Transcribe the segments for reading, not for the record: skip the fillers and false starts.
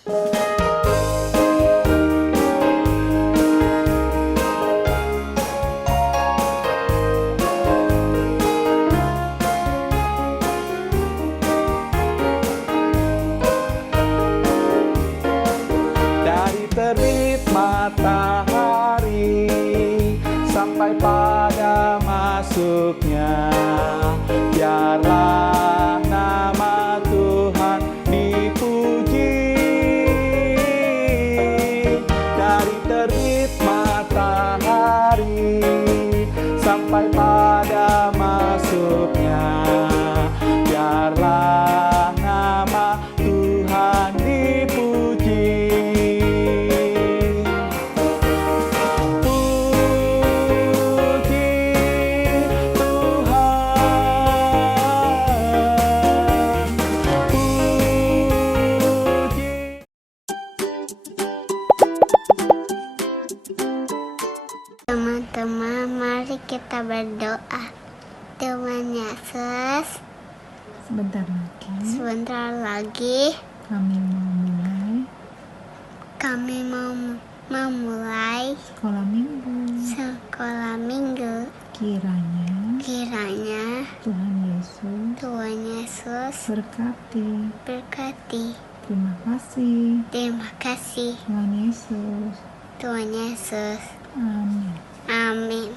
Dari terbit matahari sampai pada masuknya, biarlah nama Tuhan dipuji. Dari terbit matahari sampai pada masuknya, biarlah nama Tuhan dipuji. Teman-teman, mari kita berdoa. Tuhan Yesus, sebentar lagi kami mau memulai sekolah minggu. Kiranya Tuhan Yesus berkati. Terima kasih Tuhan Yesus. Amin.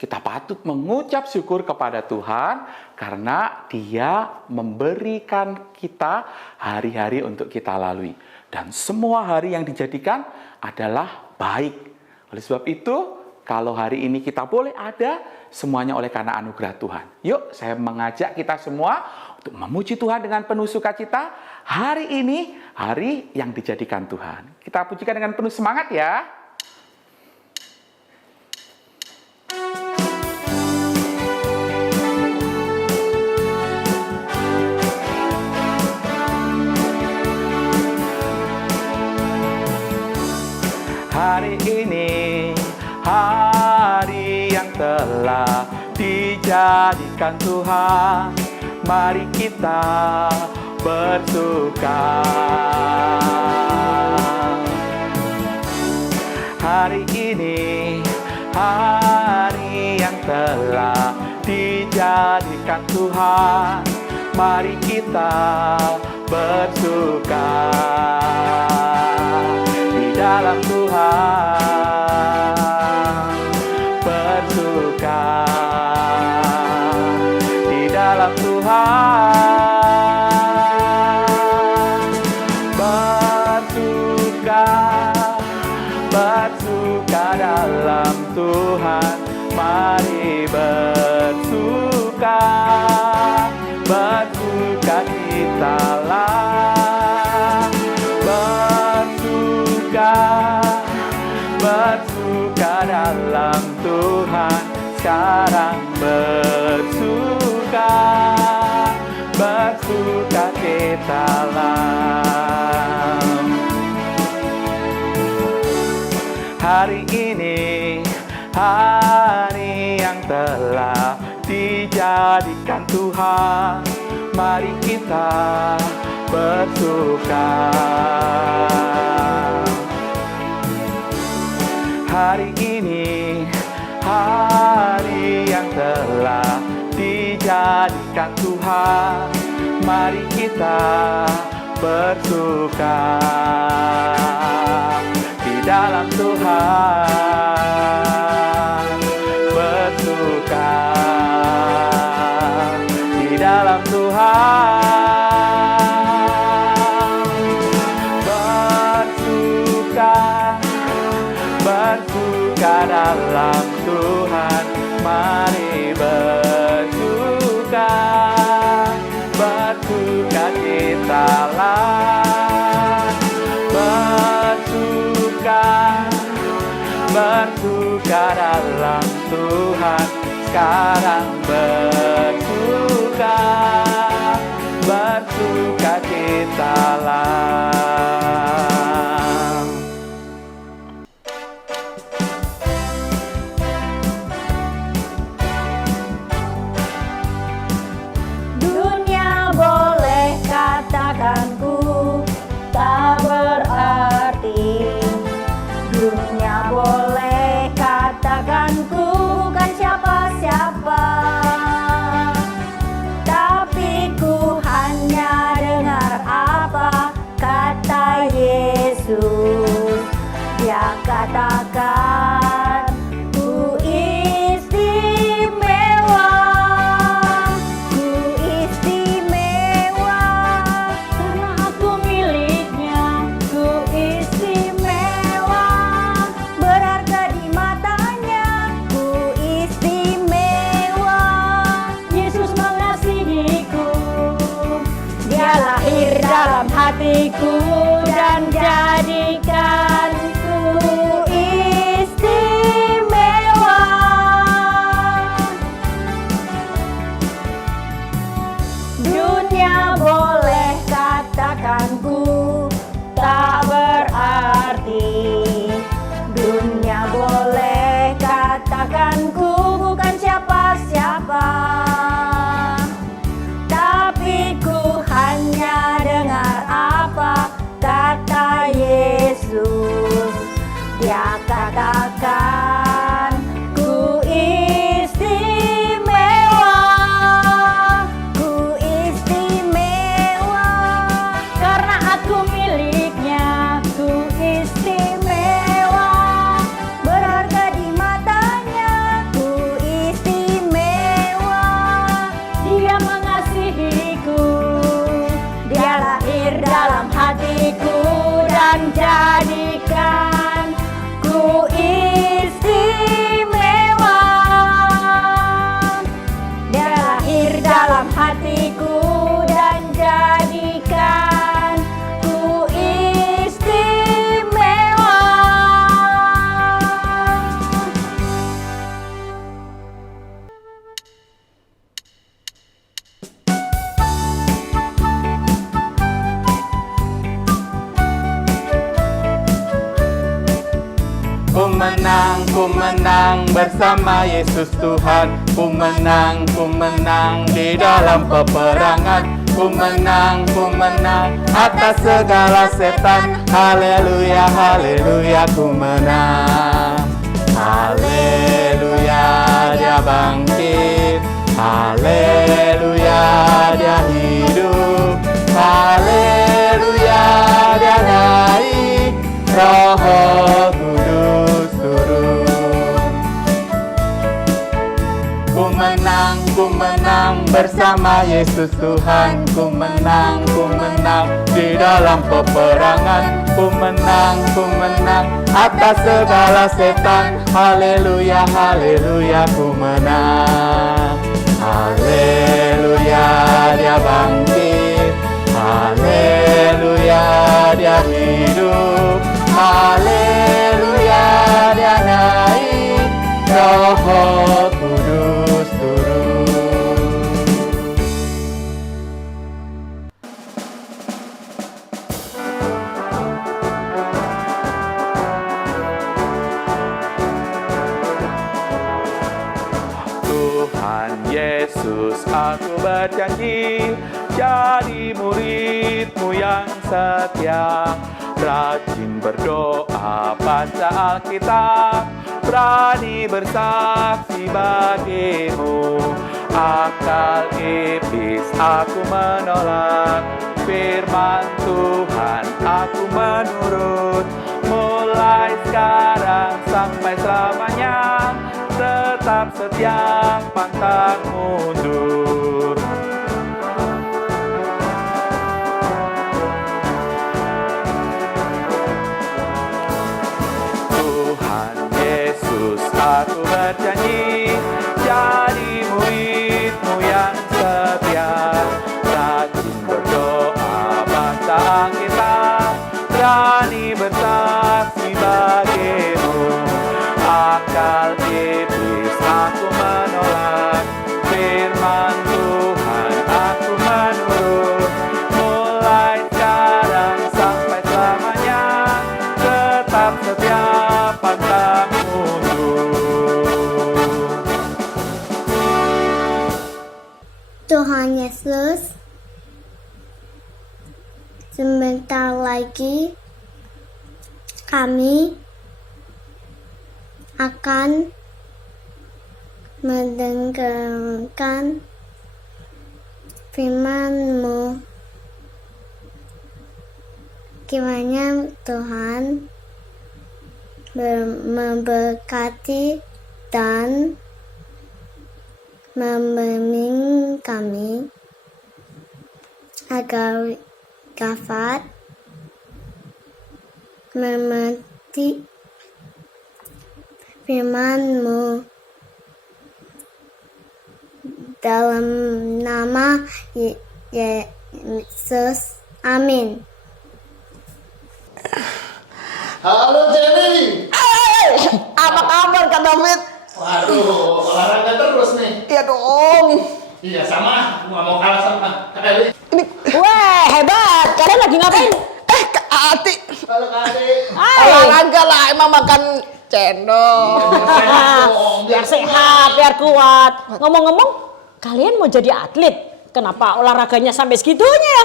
Kita patut mengucap syukur kepada Tuhan karena Dia memberikan kita hari-hari untuk kita lalui. Dan semua hari yang dijadikan adalah baik. Oleh sebab itu, kalau hari ini kita boleh ada, semuanya oleh karena anugerah Tuhan. Yuk, saya mengajak kita semua untuk memuji Tuhan dengan penuh sukacita. Hari ini, hari yang dijadikan Tuhan. Kita pujikan dengan penuh semangat ya. Hari ini, hari yang telah dijadikan Tuhan, mari kita bersuka. Hari ini, hari yang telah dijadikan Tuhan, mari kita bersuka. Dalam Tuhan bersuka, di dalam Tuhan bersuka, bersuka dalam Tuhan, mari bersuka, bersuka kitalah. Bersuka dalam Tuhan, sekarang bersuka, bersuka kitalah. Hari ini, hari yang telah dijadikan Tuhan, mari kita bersuka. Hari ini, hari yang telah dijadikan Tuhan, mari kita bersuka. Di dalam Tuhan bersuka, di dalam Tuhan bersuka, bersuka dalam Tuhan, mari bersuka, bersuka kitalah. Bersuka, bersuka dalam Tuhan, sekarang bersuka, bersuka kitalah. Dunia boleh katakan ku tak hatiku dan jadikanku istimewa. Dunia boleh katakan ku tak berarti, dunia boleh katakan ku bukan siapa-siapa, tapi ku hanya dengar apa kata Yesus. Dia katakan ku istimewa, ku istimewa, karena aku miliknya. Ku istimewa, berharga di matanya. Ku istimewa, dia mengasihiku. Dia lahir dalam hatiku dan jadikan ku istimewa. Dia lahir dalam hatiku dan jadikan ku istimewa. Ku menang bersama Yesus Tuhan. Ku menang di dalam peperangan. Ku menang atas segala setan. Haleluya, haleluya, ku menang. Haleluya, dia bangkit. Haleluya, dia hidup. Haleluya, dia naik. Roh Kudus turun. Ku menang bersama Yesus Tuhan. Ku menang di dalam peperangan. Ku menang atas segala setan. Haleluya, haleluya, ku menang. Haleluya, dia bangkit. Haleluya, dia hidup. Haleluya, dia naik. Roh Kudus turun. Tuhan Yesus, aku berjanji jadi murid-Mu yang setia, rajin berdoa, baca Alkitab, berani bersaksi bagimu. Akal iblis aku menolak, firman Tuhan aku menurut. Mulai sekarang sampai selamanya, tetap setia, pantang mundur. Tuhan Yesus, aku berjanji jadi murid-Mu yang setia, rajin berdoa, baca Alkitab, berani bersaksi bagimu. Akal iblis aku menolak, firman Tuhan aku menurut. Mulai sekarang sampai selamanya, tetap setia, pantang mundur. Tuhan Yesus, sebentar lagi kami akan mendengarkan firman-Mu. Kiranya Tuhan memberkati dan membimbing kami agar dapat mengerti firman-Mu. Dalam nama Yesus, amin. Halo Jenny. Apa kabar Kak David? Waduh, olahraga terus nih. Iya dong. Iya sama, gua mau kalah sama Kak Eli. Wah, hebat. Kalian lagi ngapain? Kak Ati. Halo Kak Eli. Olahraga lah, emang makan cendol. Biar sehat, biar kuat. Ngomong-ngomong, kalian mau jadi atlet? Kenapa olahraganya sampai segitunya ya?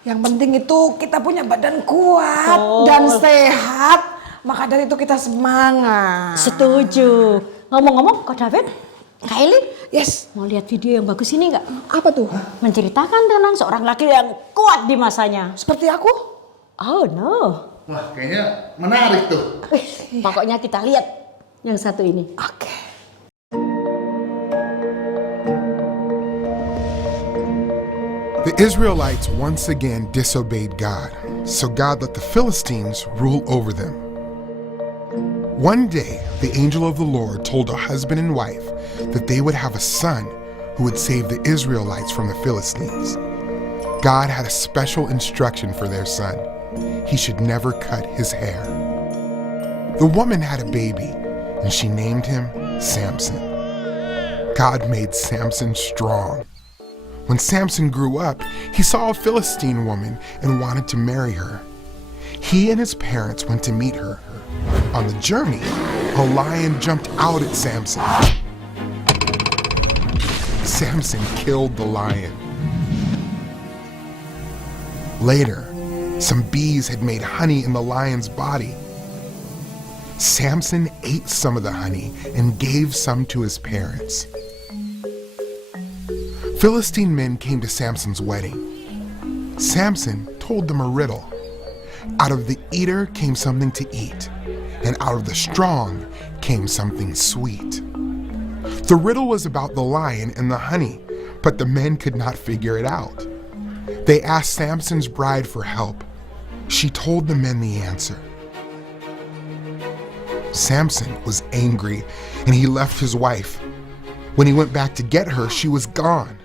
Yang penting itu kita punya badan kuat Oh. dan sehat. Maka dari itu kita semangat. Setuju. Ngomong-ngomong, Kak David, Kak Eli, Yes. mau lihat video yang bagus ini nggak? Apa tuh? Menceritakan tentang seorang laki yang kuat di masanya. Seperti aku? Oh no. Wah, kayaknya menarik tuh. Pokoknya kita lihat yang satu ini. Oke. The Israelites once again disobeyed God, so God let the Philistines rule over them. One day, the angel of the Lord told a husband and wife that they would have a son who would save the Israelites from the Philistines. God had a special instruction for their son. He should never cut his hair. The woman had a baby, and she named him Samson. God made Samson strong. When Samson grew up, he saw a Philistine woman and wanted to marry her. He and his parents went to meet her. On the journey, a lion jumped out at Samson. Samson killed the lion. Later, some bees had made honey in the lion's body. Samson ate some of the honey and gave some to his parents. Philistine men came to Samson's wedding. Samson told them a riddle. Out of the eater came something to eat, and out of the strong came something sweet. The riddle was about the lion and the honey, but the men could not figure it out. They asked Samson's bride for help. She told the men the answer. Samson was angry, and he left his wife. When he went back to get her, she was gone.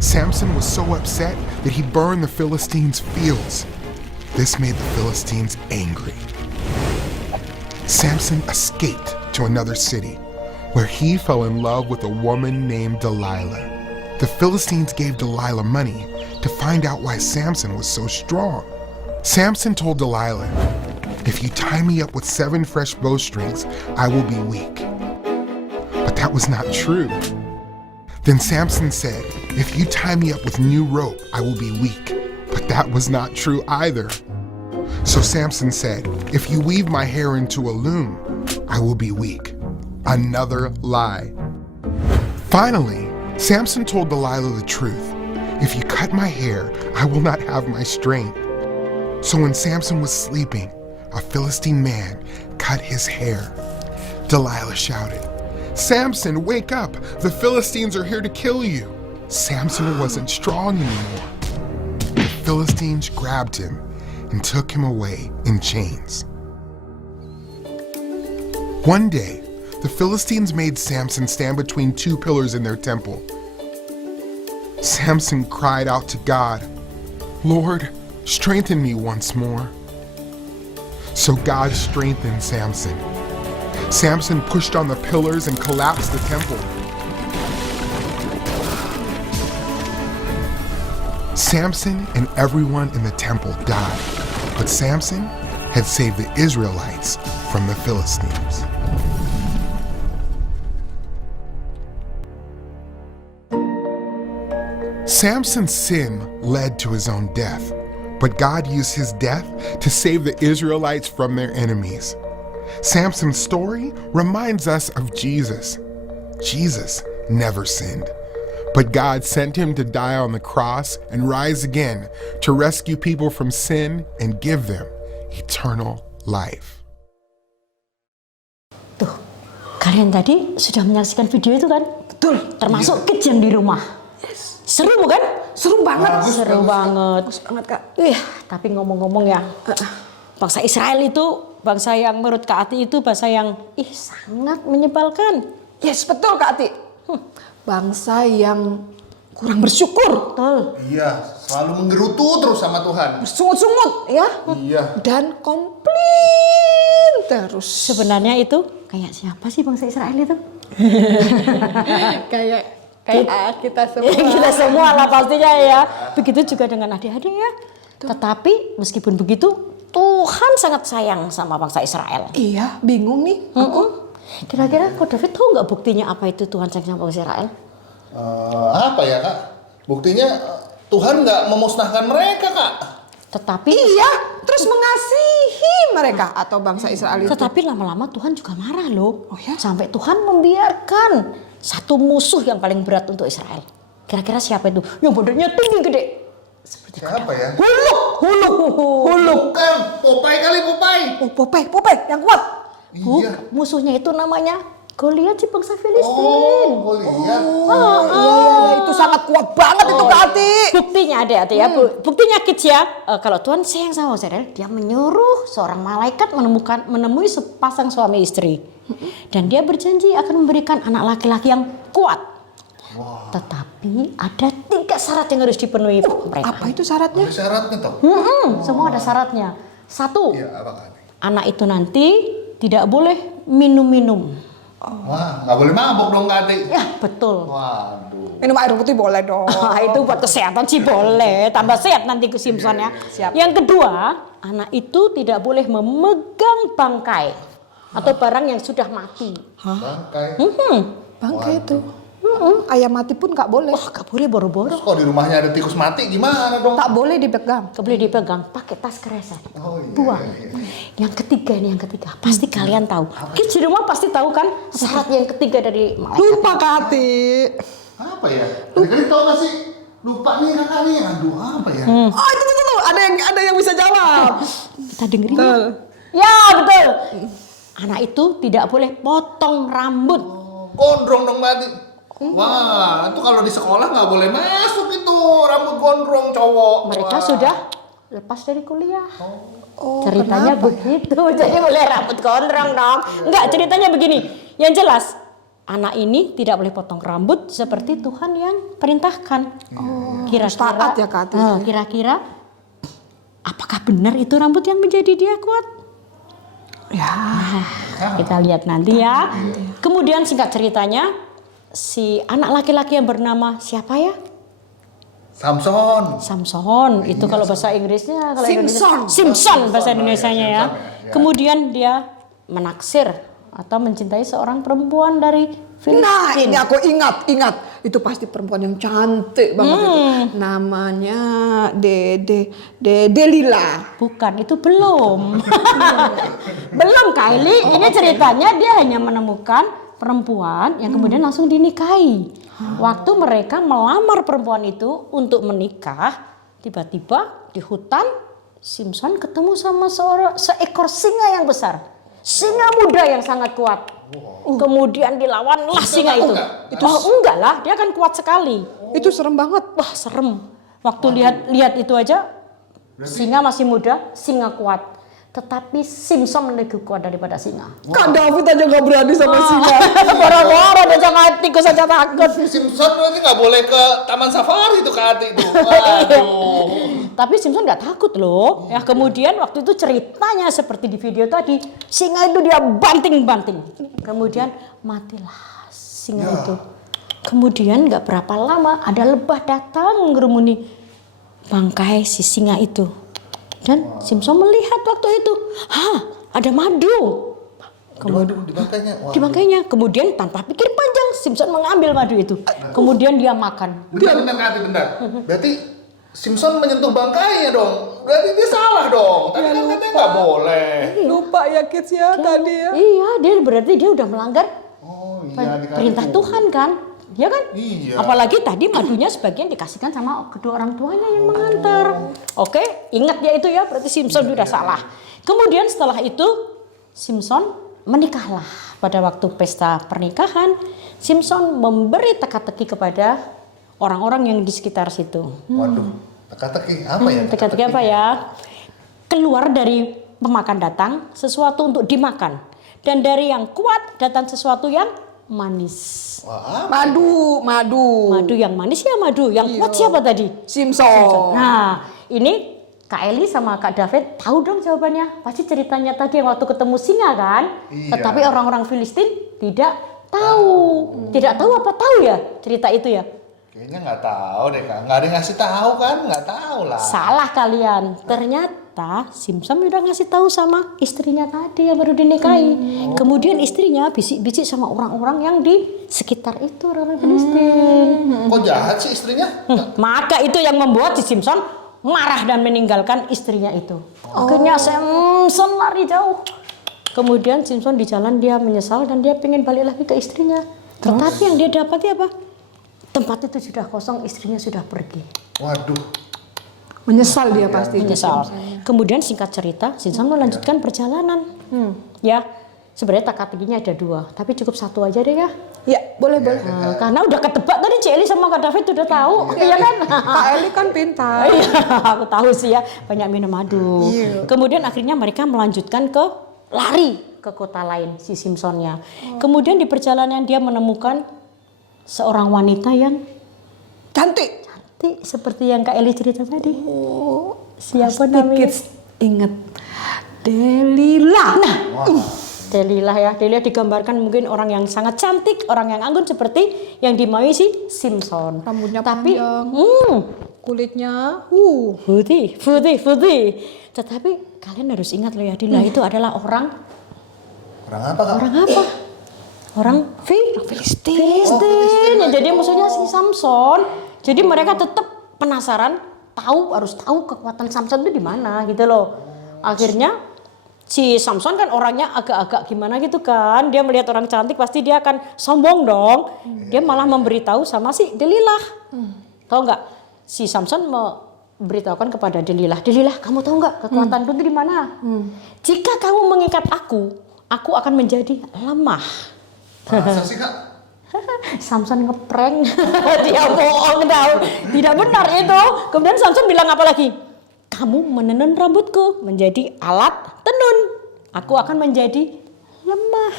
Samson was so upset that he burned the Philistines' fields. This made the Philistines angry. Samson escaped to another city, where he fell in love with a woman named Delilah. The Philistines gave Delilah money to find out why Samson was so strong. Samson told Delilah, "If you tie me up with 7 fresh bowstrings, I will be weak." But that was not true. Then Samson said, "If you tie me up with new rope, I will be weak." But that was not true either. So Samson said, "If you weave my hair into a loom, I will be weak." Another lie. Finally, Samson told Delilah the truth. "If you cut my hair, I will not have my strength." So when Samson was sleeping, a Philistine man cut his hair. Delilah shouted, "Samson, wake up! The Philistines are here to kill you!" Samson wasn't strong anymore. The Philistines grabbed him and took him away in chains. One day, the Philistines made Samson stand between 2 pillars in their temple. Samson cried out to God, "Lord, strengthen me once more." So God strengthened Samson. Samson pushed on the pillars and collapsed the temple. Samson and everyone in the temple died, but Samson had saved the Israelites from the Philistines. Samson's sin led to his own death, but God used his death to save the Israelites from their enemies. Samson's story reminds us of Jesus. Jesus never sinned, but God sent him to die on the cross and rise again to rescue people from sin and give them eternal life. Tuh, kalian tadi sudah menyaksikan video itu kan? Betul. Termasuk kids yang di rumah. Seru bukan? Seru banget. Seru banget. Bagus banget, Kak. Tapi ngomong-ngomong ya, bangsa Israel itu, bangsa yang menurut Kak Ati itu bangsa yang sangat menyebalkan. Yes, betul Kak Ati. Bangsa yang kurang bersyukur, Betul. Iya, selalu menggerutu terus sama Tuhan. bersungut-sungut ya, Iya. dan komplain terus. Sebenarnya itu kayak siapa sih bangsa Israel itu? kayak kita semua. Kita semua lah pastinya ya. Begitu juga dengan adik-adik ya. Tetapi meskipun begitu, Tuhan sangat sayang sama bangsa Israel. Iya, bingung nih. Kira-kira kok David tahu nggak buktinya apa itu Tuhan sayang sama bangsa Israel? Apa ya Kak? Buktinya Tuhan nggak memusnahkan mereka Kak. Tetapi Iya, terus mengasihi mereka atau bangsa Israel itu. Tetapi lama-lama Tuhan juga marah loh. Oh ya? Sampai Tuhan membiarkan satu musuh yang paling berat untuk Israel. Kira-kira siapa itu? Yang badannya tinggi gede. Siapa ya? Huluk. Bukan, Popeye kali Popeye. Oh, Popeye yang kuat. Iya. Musuhnya itu namanya Goliat si bangsa Filistin. Oh, lihat. Iya, itu sangat kuat banget itu Kak Ati. Buktinya adik-adik ya, buktinya kids ya. Kalau Tuhan sayang sama Israel, dia menyuruh seorang malaikat menemui sepasang suami istri. Dan dia berjanji akan memberikan anak laki-laki yang kuat. Tetapi ada 3 syarat yang harus dipenuhi mereka. Apa itu syaratnya? Ada syaratnya toh? Semua ada syaratnya. 1, Iya, apa Kak? anak itu nanti tidak boleh minum-minum. Wah, nggak boleh mabuk dong Kak Ati. Ya betul. Waduh. Minum air putih boleh dong. Itu buat kesehatan sih boleh, tambah sehat nanti ke Simpson ya. Siap. Yang kedua, anak itu tidak boleh memegang bangkai atau barang yang sudah mati. Bangkai. Bangkai itu. Ayam mati pun nggak boleh. Wah, gak boleh boro-boro. Terus kalau di rumahnya ada tikus mati gimana dong? Tak boleh dipegang. Gak boleh dipegang, pakai tas kresek. Oh, iya, Buang. iya, Yang ketiga nih, yang ketiga. Pasti kalian tahu. Kids di rumah pasti tahu kan syarat yang ketiga dari malaikat. Lupa Kak Ati. Apa ya? Adik-adik tau gak sih? Lupa nih kakak nih. Aduh, apa ya? Oh itu tuh. Ada yang bisa jawab. Kita dengerin ya. Ya, betul. Anak itu tidak boleh potong rambut. Gondrong dong Mbak. Wah, itu kalau di sekolah nggak boleh masuk itu rambut gondrong cowok. Mereka Wah. sudah lepas dari kuliah. Oh, Ceritanya kenapa? begitu, jadi boleh rambut gondrong dong. Enggak, ceritanya begini. Yang jelas, anak ini tidak boleh potong rambut seperti Tuhan yang perintahkan. Kira-kira, taat ya, Kak Ati. Kira-kira, apakah benar itu rambut yang menjadi dia kuat? Ya. Kita lihat nanti ya. Kemudian singkat ceritanya, si anak laki-laki yang bernama siapa ya? Samson. Samson. Itu kalau bahasa Inggrisnya, kalau Simpson. Simpson bahasa Indonesianya ya. Simpson ya. Kemudian dia menaksir atau mencintai seorang perempuan dari Nah, Filistin. ini aku ingat. Itu pasti perempuan yang cantik banget itu. Namanya Delila. Bukan, itu belum. Belum Kylie. Ini ceritanya dia hanya menemukan perempuan yang kemudian langsung dinikahi. Waktu mereka melamar perempuan itu untuk menikah, tiba-tiba di hutan Simpson ketemu sama seekor singa yang besar. Singa muda yang sangat kuat. Kemudian dilawanlah singa itu. Enggak lah, dia kan kuat sekali. Itu serem banget. Wah, serem. Waktu lihat itu aja, singa masih muda, singa kuat. Tetapi Simpson lebih kuat daripada singa. Kak David aja gak berani sama singa. Boro-boro dia sama tikus saja takut. Simpson berarti nggak boleh ke taman safari tuh Kak Ati itu. Waduh. Tapi Simpson nggak takut loh. Ya kemudian waktu itu ceritanya seperti di video tadi, singa itu dia banting-banting. Kemudian matilah singa itu. Kemudian nggak berapa lama ada lebah datang mengerumuni bangkai si singa itu. Dan Simpson melihat waktu itu, ada madu. Waduh, di bangkainya. Wah. Di bangkainya. Kemudian tanpa pikir panjang, Simpson mengambil madu itu. Kemudian dia makan. Bentar Kak Ati, bentar. Berarti Simpson menyentuh bangkainya dong. Berarti dia salah dong. Tadi kan katanya nggak boleh. Lupa ya kids ya tadi ya. Iya, berarti dia udah melanggar Oh iya, dikasih perintah tuh. Tuhan kan? Ya kan? Iya. Apalagi tadi madunya sebagian dikasihkan sama kedua orang tuanya yang mengantar. Oke, ingat ya itu ya, berarti Simpson sudah salah. Kemudian setelah itu Simpson menikahlah. Pada waktu pesta pernikahan, Simpson memberi teka-teki kepada orang-orang yang di sekitar situ. Waduh, teka-teki apa ya? Teka-teki apa ya? Keluar dari pemakan datang sesuatu untuk dimakan. Dan dari yang kuat datang sesuatu yang manis. Wah, Madu. Madu yang manis ya madu. Yang kuat siapa tadi? Simpson. Nah, ini Kak Eli sama Kak David tahu dong jawabannya. Pasti ceritanya tadi yang waktu ketemu singa kan? Iya. Tetapi orang-orang Filistin tidak tahu. Tidak tahu apa tahu ya cerita itu ya? kayaknya nggak tahu deh Kak. Nggak ada yang ngasih tahu kan? Nggak tahu lah. Salah kalian. Ternyata Simpson udah ngasih tahu sama istrinya tadi yang baru dinikahi. Kemudian istrinya bisik-bisik sama orang-orang yang di sekitar itu, orang-orang Filistin. Kok jahat sih istrinya? Maka itu yang membuat si Simpson marah dan meninggalkan istrinya itu. Akhirnya Simpson lari jauh. Kemudian Simpson di jalan dia menyesal dan dia pengen balik lagi ke istrinya. Tetapi yang dia dapati apa? Tempat itu sudah kosong, istrinya sudah pergi. Waduh. Menyesal dia pasti. Menyesal. Kemudian singkat cerita, Simpson melanjutkan perjalanan. Ya, sebenarnya teka-tekinya ada 2, tapi cukup 1 aja deh ya. Ya, boleh. Karena udah ketebak tadi Cik Eli sama Kak David udah tahu, iya kan? Kak Eli kan pintar. Iya, aku tahu sih ya, banyak minum madu. Kemudian akhirnya mereka melanjutkan ke lari ke kota lain si Simpsonnya. Kemudian di perjalanan dia menemukan seorang wanita yang Cantik. seperti yang Kak Eli cerita tadi. Siapa namanya? Kids inget. Delilah. Nah, Delilah ya. Delilah digambarkan mungkin orang yang sangat cantik, orang yang anggun seperti yang dimaui si Simpson. rambutnya Tapi panjang. Kulitnya. putih. Tetapi kalian harus ingat loh ya, Delilah itu adalah orang Orang apa Kak? apa? Orang Filistin. Ya, jadi musuhnya si Samson. Jadi mereka tetap penasaran, harus tahu kekuatan Samson itu di mana gitu loh. Akhirnya si Samson kan orangnya agak-agak gimana gitu kan. Dia melihat orang cantik pasti dia akan sombong dong. Dia malah memberitahu sama si Delilah. Tahu nggak? Si Samson memberitahukan kepada Delilah, kamu tahu nggak kekuatanku itu di mana? Jika kamu mengikat aku akan menjadi lemah. Masa sih Kak? Samson ngeprank. Dia bohong tahu. Tidak benar itu. Kemudian Samson bilang apa lagi? Kamu menenun rambutku menjadi alat tenun. Aku akan menjadi lemah.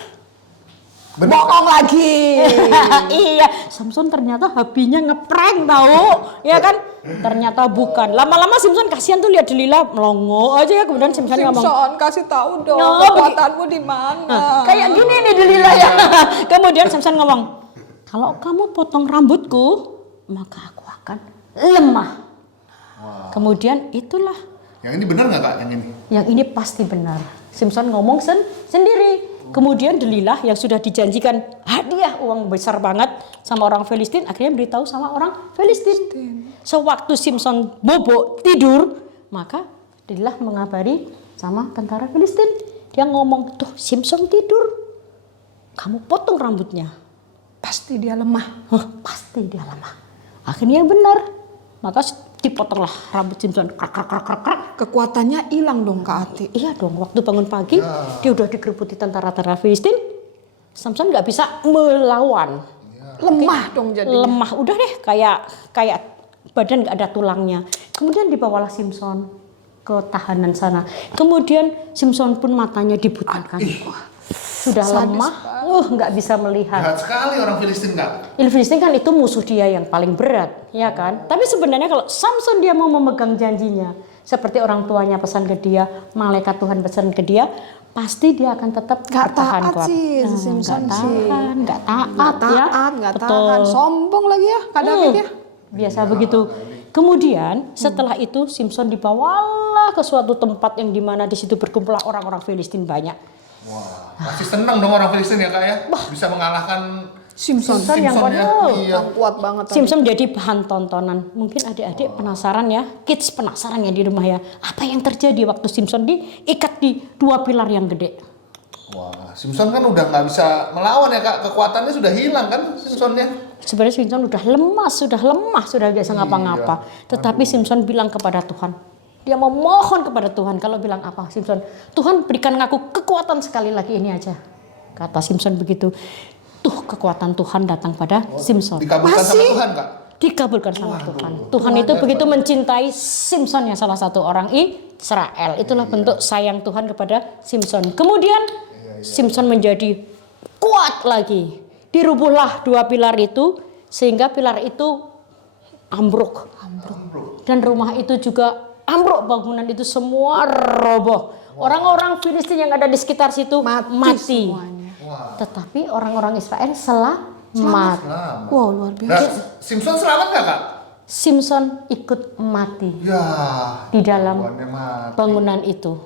Bohong lagi. Iya, Samson ternyata hobinya ngeprank tahu. Ya kan? Ternyata bukan. Lama-lama Simpson kasihan tuh lihat Delilah melongo aja ya. Kemudian Simpson ngomong, Simpson, kasih tahu dong No, kekuatanmu di mana. kayak gini nih Delilah ya. Kemudian Simpson ngomong, kalau kamu potong rambutku, maka aku akan lemah. Kemudian itulah. Yang ini benar nggak Kak? Yang ini? Yang ini pasti benar. Simpson ngomong sendiri. Kemudian Delilah yang sudah dijanjikan hadiah uang besar banget sama orang Filistin, akhirnya beritahu sama orang Filistin. Sewaktu Simpson bobo tidur, maka Delilah mengabari sama tentara Filistin. Dia ngomong, tuh Simpson tidur, kamu potong rambutnya. Pasti dia lemah. Pasti dia lemah. Akhirnya benar, maka dipotonglah rambut Simpson. Krak. Kekuatannya hilang dong Kak Ati. Iya dong, waktu bangun pagi dia udah digerebuti tentara-tentara Filistin. Samson nggak bisa melawan. Lemah dong jadinya. Lemah, udah deh kayak badan nggak ada tulangnya. Kemudian dibawalah Simpson ke tahanan sana. Kemudian Simpson pun matanya dibutakan. Sudah lemah, nggak bisa melihat. Jahat sekali orang Filistin Kak. Filistin kan itu musuh dia yang paling berat, ya kan? Tapi sebenarnya kalau Samson dia mau memegang janjinya, seperti orang tuanya pesan ke dia, malaikat Tuhan pesan ke dia, pasti dia akan tetap Gak bertahan taat kuat. sih si Simpson sih. Nggak taat, Nggak Betul. tahan. Sombong lagi ya Kak David ya. Biasa begitu. Kemudian setelah itu Simpson dibawalah ke suatu tempat yang dimana di situ berkumpullah orang-orang Filistin banyak. Wah, pasti senang dong orang Filistin ya Kak ya. Bisa mengalahkan Simpson yang Simpson ya. konyol. Iya. yang kuat banget tadi. Simpson jadi bahan tontonan. Mungkin adik-adik penasaran ya, kids penasaran ya di rumah ya. Apa yang terjadi waktu Simpson diikat di 2 pilar yang gede? Wah, Simpson kan udah nggak bisa melawan ya Kak. Kekuatannya sudah hilang kan Simpsonnya. Sebenarnya Simpson udah lemah, sudah biasa ngapa-ngapa. Tetapi Simpson bilang kepada Tuhan, dia memohon kepada Tuhan. Kalau bilang apa Simpson? Tuhan berikan aku kekuatan sekali lagi ini aja. Kata Simpson begitu. Tuh kekuatan Tuhan datang pada Simpson. Dikabulkan sama Tuhan Kak. Dikabulkan sama Tuhan. Tuhan itu begitu mencintai Simpson yang salah satu orang Israel. Itulah bentuk sayang Tuhan kepada Simpson. Kemudian Simpson menjadi kuat lagi. Dirubuhlah 2 pilar itu sehingga pilar itu ambruk. Dan rumah itu juga ambruk, bangunan itu semua roboh. Orang-orang Filistin yang ada di sekitar situ mati. semuanya. Tetapi orang-orang Israel selamat. Wow, luar biasa. Nah, Simpson selamat nggak kak? Simpson ikut mati Ya. di dalam Tuannya mati. bangunan itu.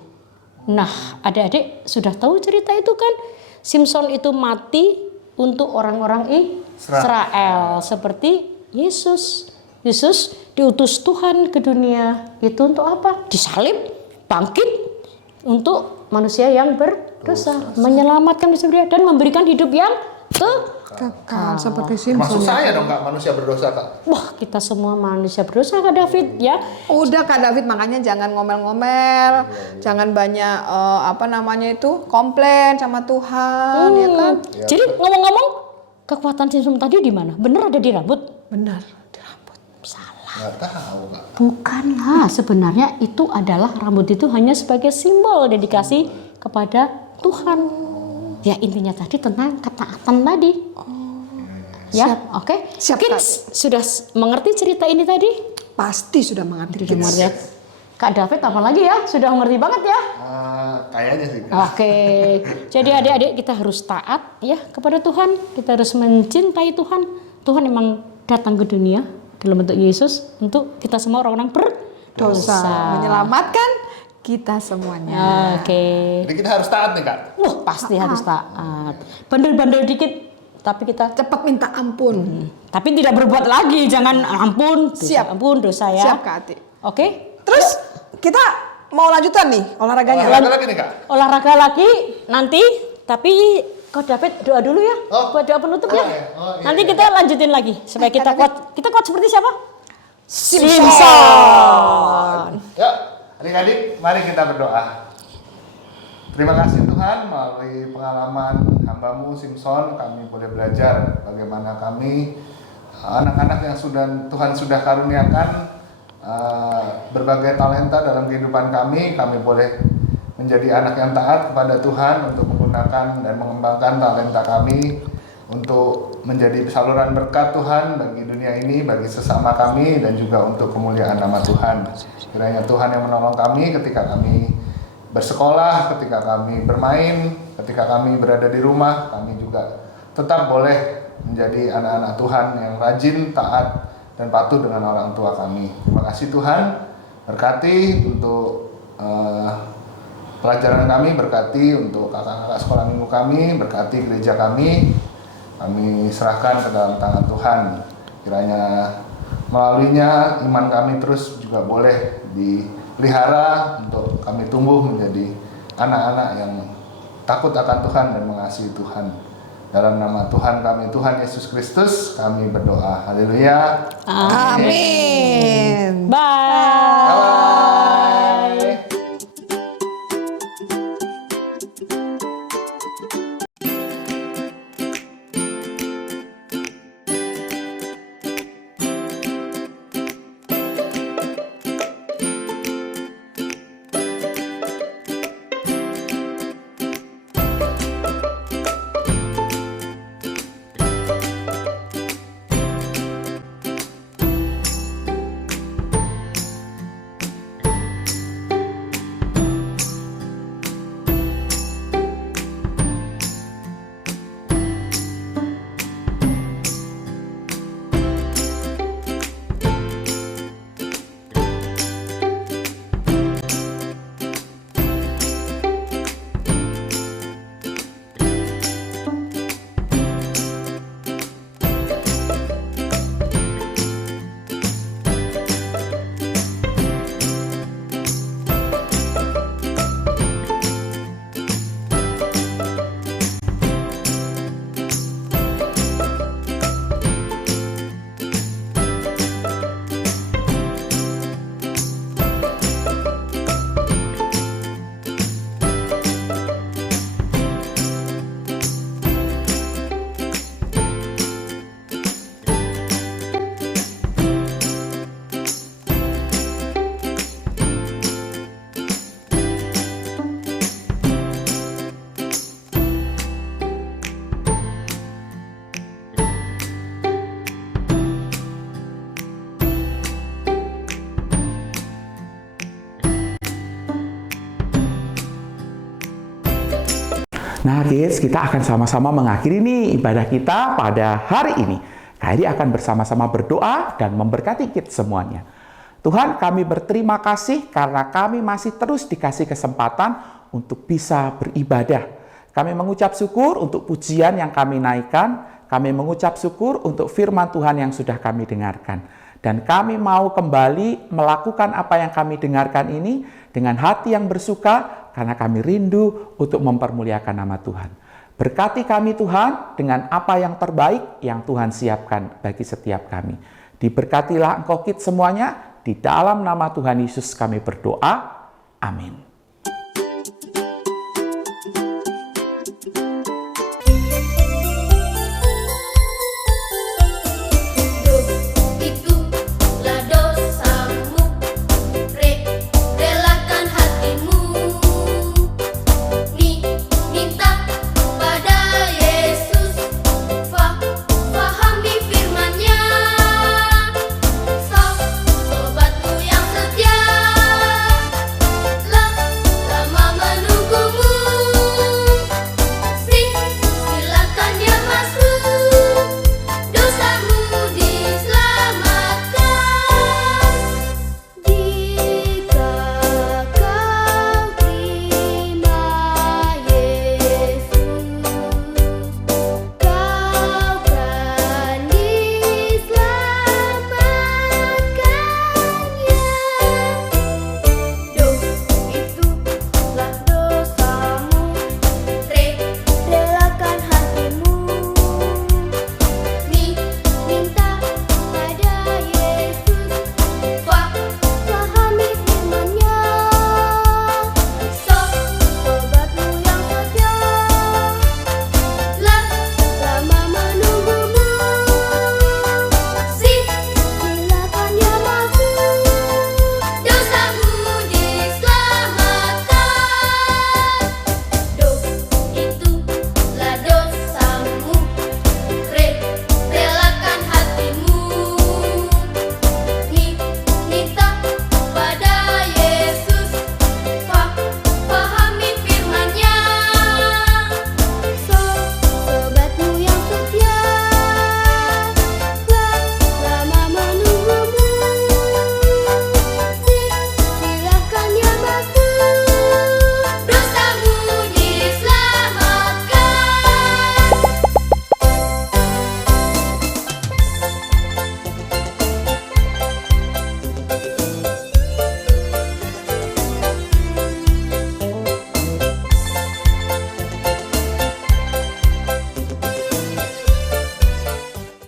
Nah, adik-adik sudah tahu cerita itu kan? Simpson itu mati untuk orang-orang Israel seperti Yesus. Yesus diutus Tuhan ke dunia itu untuk apa? Disalib, bangkit untuk manusia yang berdosa, menyelamatkan manusia dan memberikan hidup yang Kekal seperti Maksud Simpson. saya dong kak, manusia berdosa kak. Wah, kita semua manusia berdosa Kak David ya. Udah Kak David, makanya jangan ngomel-ngomel, jangan banyak komplain sama Tuhan, ya kan? Jadi ngomong-ngomong, kekuatan Simpson tadi di mana? Bener ada di rambut? Benar, di rambut. Salah. Nggak tahu kak. Bukanlah, sebenarnya itu adalah rambut itu hanya sebagai simbol dedikasi kepada Tuhan. Ya intinya tadi tentang ketaatan tadi. Ya, oke. Siap, Kids sudah mengerti cerita ini tadi? Pasti sudah mengerti. Sudah mengerti. Kak David apalagi ya? Sudah mengerti banget ya? Kayaknya sih kak. Oke. Jadi adik-adik kita harus taat ya kepada Tuhan. Kita harus mencintai Tuhan. Tuhan memang datang ke dunia dalam bentuk Yesus untuk kita semua orang-orang berdosa. Menyelamatkan kita semuanya. Oke. Jadi kita harus taat nih kak. Wah, pasti harus taat. Bandel-bandel dikit tapi kita Cepat minta ampun. tapi tidak berbuat lagi. Jangan ampun, dosa, Siap. ampun dosa ya. Siap Kak Ati. Oke. Terus kita mau lanjutan nih olahraganya. Olahraga lagi nih kak. Olahraga lagi nanti, tapi Kak David doa dulu ya. Oh. Buat doa penutup ya. Iya. Oh, iya, Nanti iya. kita lanjutin lagi supaya kita David. kuat. Kita kuat seperti siapa? Simpson. Yuk, adik-adik, mari kita berdoa. Terima kasih Tuhan, melalui pengalaman hamba-Mu Simpson, kami boleh belajar bagaimana kami, anak-anak yang Tuhan sudah karuniakan, berbagai talenta dalam kehidupan kami boleh menjadi anak yang taat kepada Tuhan untuk menggunakan dan mengembangkan talenta kami untuk menjadi saluran berkat Tuhan bagi dunia ini, bagi sesama kami, dan juga untuk kemuliaan nama Tuhan. Kiranya Tuhan yang menolong kami ketika kami bersekolah, ketika kami bermain, ketika kami berada di rumah, kami juga tetap boleh menjadi anak-anak Tuhan yang rajin, taat, dan patuh dengan orang tua kami. Terima kasih Tuhan, berkati untuk pelajaran kami, berkati untuk kakak-kakak sekolah minggu kami, berkati gereja kami serahkan ke dalam tangan Tuhan. Kiranya melaluinya iman kami terus juga boleh dipelihara untuk kami tumbuh menjadi anak-anak yang takut akan Tuhan dan mengasihi Tuhan. Dalam nama Tuhan kami, Tuhan Yesus Kristus, kami berdoa. Haleluya. Amin. Bye. Bye. Nah kids, kita akan sama-sama mengakhiri nih ibadah kita pada hari ini. Kylie akan bersama-sama berdoa dan memberkati kita semuanya. Tuhan, kami berterima kasih karena kami masih terus dikasih kesempatan untuk bisa beribadah. Kami mengucap syukur untuk pujian yang kami naikkan. Kami mengucap syukur untuk firman Tuhan yang sudah kami dengarkan. Dan kami mau kembali melakukan apa yang kami dengarkan ini dengan hati yang bersuka karena kami rindu untuk mempermuliakan nama Tuhan. Berkati kami Tuhan dengan apa yang terbaik yang Tuhan siapkan bagi setiap kami. Diberkatilah Engkau kita semuanya, di dalam nama Tuhan Yesus kami berdoa. Amin.